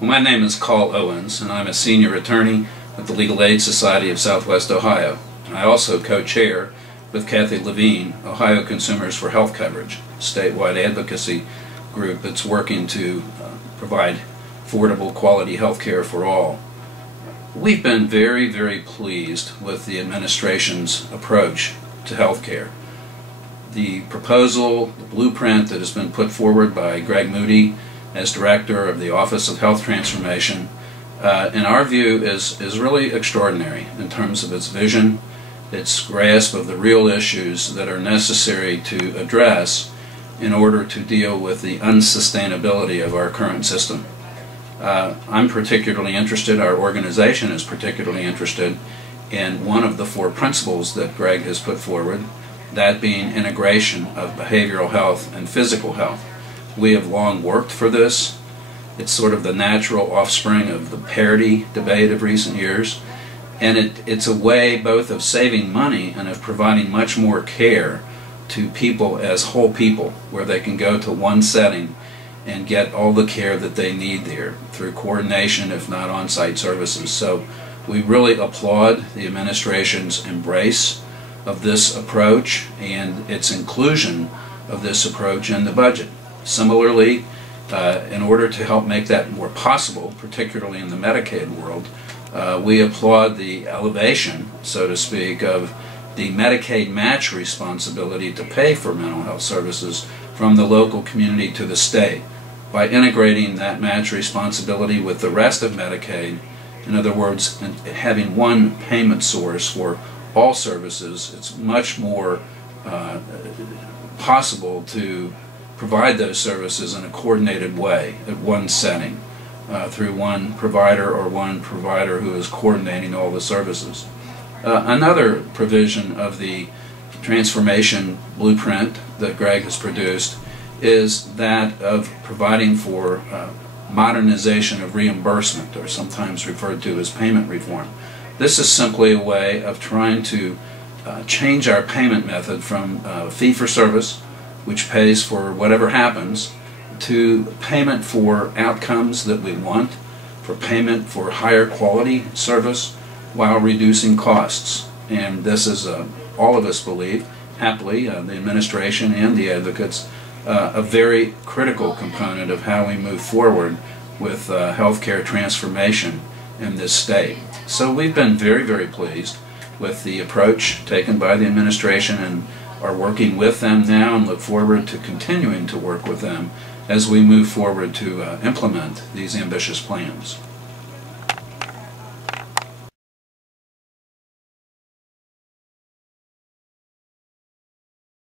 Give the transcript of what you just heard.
Well, my name is Col Owens, and I'm a senior attorney with the Legal Aid Society of Southwest Ohio. And I also co-chair with Kathy Levine, Ohio Consumers for Health Coverage, a statewide advocacy group that's working to provide affordable, quality health care for all. We've been very, very pleased with the administration's approach to health care. The proposal, the blueprint that has been put forward by Greg Moody as Director of the Office of Health Transformation, in our view, is really extraordinary in terms of its vision, its grasp of the real issues that are necessary to address in order to deal with the unsustainability of our current system. I'm particularly interested, our organization is particularly interested in one of the four principles that Greg has put forward, that being integration of behavioral health and physical health. We have long worked for this. It's sort of the natural offspring of the parity debate of recent years, and it's a way both of saving money and of providing much more care to people as whole people, where they can go to one setting and get all the care that they need there through coordination, if not on-site services. So we really applaud the administration's embrace of this approach and its inclusion of this approach in the budget. Similarly, in order to help make that more possible, particularly in the Medicaid world, we applaud the elevation, so to speak, of the Medicaid match responsibility to pay for mental health services from the local community to the state by integrating that match responsibility with the rest of Medicaid. In other words, having one payment source for all services. It's much more possible to provide those services in a coordinated way at one setting through one provider or one provider who is coordinating all the services. Another provision of the transformation blueprint that Greg has produced is that of providing for modernization of reimbursement, or sometimes referred to as payment reform. This is simply a way of trying to change our payment method from fee-for-service, which pays for whatever happens, to payment for outcomes that we want, for payment for higher quality service while reducing costs. And this is, all of us believe, happily, the administration and the advocates, a very critical component of how we move forward with healthcare transformation in this state. So we've been very, very pleased with the approach taken by the administration and are working with them now and look forward to continuing to work with them as we move forward to implement these ambitious plans.